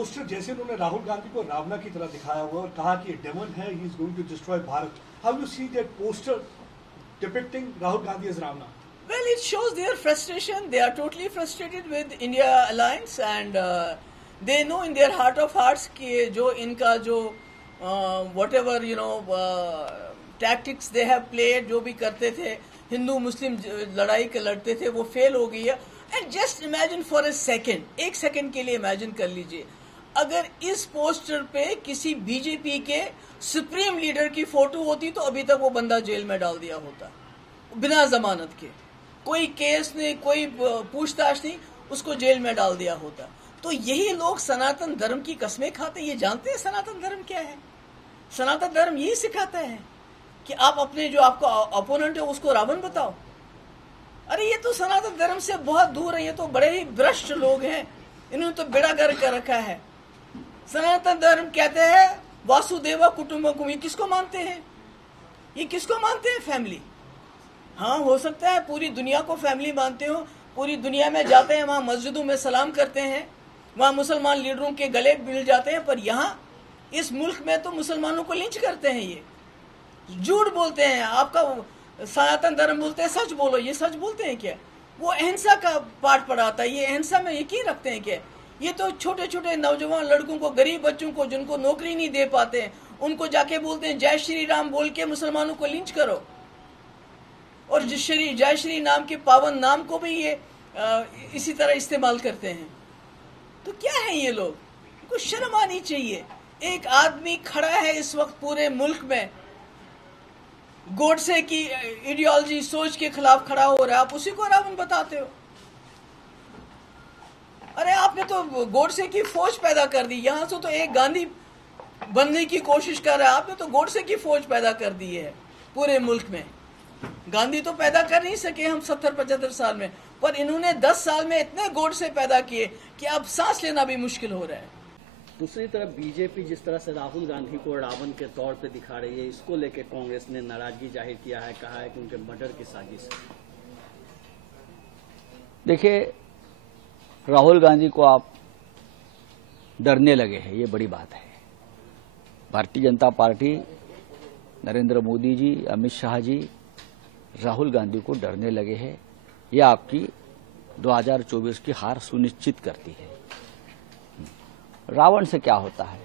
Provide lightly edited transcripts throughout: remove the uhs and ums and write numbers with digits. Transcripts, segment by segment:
Poster जैसे उन्होंने राहुल गांधी को रावणा की तरह दिखाया हुआ और कहा कि ये डेमन है, he is going to destroy Bharat, how you see that poster depicting Rahul Gandhi as Ravana? Well, it shows their frustration. They are totally frustrated with India alliance, and they know in their heart of hearts कि जो इनका जो whatever tactics they have played, जो भी करते थे, हिंदू मुस्लिम लड़ाई के लड़ते थे, वो फेल हो गई है. And just imagine for a second, एक सेकंड के लिए इमेजिन कर लीजिए, अगर इस पोस्टर पे किसी बीजेपी के सुप्रीम लीडर की फोटो होती तो अभी तक वो बंदा जेल में डाल दिया होता, बिना जमानत के. कोई केस नहीं, कोई पूछताछ नहीं, उसको जेल में डाल दिया होता. तो यही लोग सनातन धर्म की कसमें खाते. ये जानते हैं सनातन धर्म क्या है? सनातन धर्म यही सिखाता है कि आप अपने जो आपका अपोनेंट है उसको रावण बताओ. अरे ये तो सनातन धर्म से बहुत दूर है, ये तो बड़े ही भ्रष्ट लोग हैं, इन्होंने तो बेड़ा गर्क कर रखा है. सनातन धर्म कहते हैं वासुदेव कुटुंबकम. ये किसको मानते हैं? ये किसको मानते हैं? फैमिली. हाँ, हो सकता है पूरी दुनिया को फैमिली मानते हो, पूरी दुनिया में जाते हैं, वहां मस्जिदों में सलाम करते हैं, वहां मुसलमान लीडरों के गले मिल जाते हैं, पर यहाँ इस मुल्क में तो मुसलमानों को लिंच करते हैं. ये झूठ बोलते हैं. आपका सनातन धर्म बोलते हैं सच बोलो, ये सच बोलते हैं क्या? वो अहिंसा का पाठ पढ़ाता है. ये अहिंसा में यकीन रखते हैं क्या? ये तो छोटे छोटे नौजवान लड़कों को, गरीब बच्चों को, जिनको नौकरी नहीं दे पाते हैं, उनको जाके बोलते हैं जय श्री राम बोल के मुसलमानों को लिंच करो. और जय श्री नाम के पावन नाम को भी ये इसी तरह इस्तेमाल करते हैं. तो क्या है ये लोग? इनको शर्म आनी चाहिए. एक आदमी खड़ा है इस वक्त पूरे मुल्क में, गोडसे की आइडियोलॉजी सोच के खिलाफ खड़ा हो रहा है, आप उसी को रावण बताते हो. अरे आपने तो गोडसे की फौज पैदा कर दी. यहां से तो एक गांधी बनने की कोशिश कर रहा है, आपने तो गोडसे की फौज पैदा कर दी है पूरे मुल्क में. गांधी तो पैदा कर नहीं सके हम 70-75 साल में, पर इन्होंने 10 साल में इतने गोडसे पैदा किए कि अब सांस लेना भी मुश्किल हो रहा है. दूसरी तरफ बीजेपी जिस तरह से राहुल गांधी को रावण के तौर पे दिखा रही है, इसको लेकर कांग्रेस ने नाराजगी जाहिर किया है, कहा है कि उनके मर्डर की साजिश है. देखिए, राहुल गांधी को आप डरने लगे हैं, ये बड़ी बात है. भारतीय जनता पार्टी, नरेंद्र मोदी जी, अमित शाह जी राहुल गांधी को डरने लगे हैं. यह आपकी 2024 की हार सुनिश्चित करती है. रावण से क्या होता है?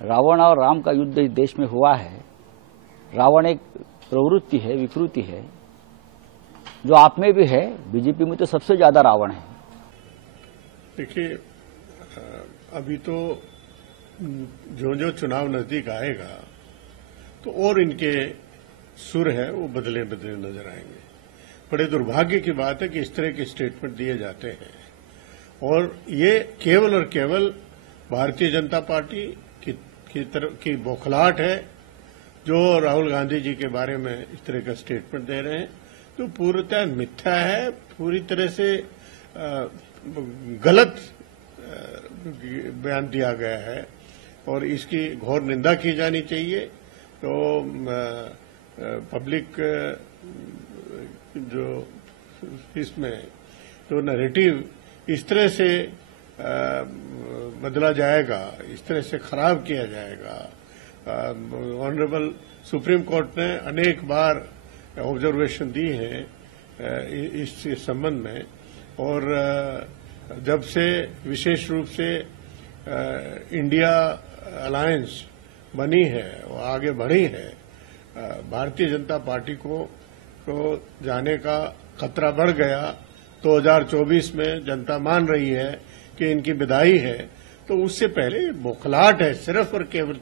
रावण और राम का युद्ध इस देश में हुआ है. रावण एक प्रवृत्ति है, विकृति है, जो आप में भी है, बीजेपी में तो सबसे ज्यादा रावण है. देखिए, अभी तो जो जो चुनाव नजदीक आएगा तो और इनके सुर है वो बदले बदले नजर आएंगे. बड़े दुर्भाग्य की बात है कि इस तरह के स्टेटमेंट दिए जाते हैं, और ये केवल और केवल भारतीय जनता पार्टी की बौखलाहट है जो राहुल गांधी जी के बारे में इस तरह का स्टेटमेंट दे रहे हैं, जो पूर्णतः मिथ्या है, पूरी तरह से गलत बयान दिया गया है, और इसकी घोर निंदा की जानी चाहिए. तो पब्लिक जो इसमें जो नैरेटिव इस तरह से बदला जाएगा, इस तरह से खराब किया जाएगा. ऑनरेबल सुप्रीम कोर्ट ने अनेक बार ऑब्जर्वेशन दी है इस संबंध में, और जब से विशेष रूप से इंडिया अलायंस बनी है और आगे बढ़ी है, भारतीय जनता पार्टी को जाने का खतरा बढ़ गया. 2024 में जनता मान रही है कि इनकी विदाई है, तो उससे पहले बौखलाहट है सिर्फ और केवल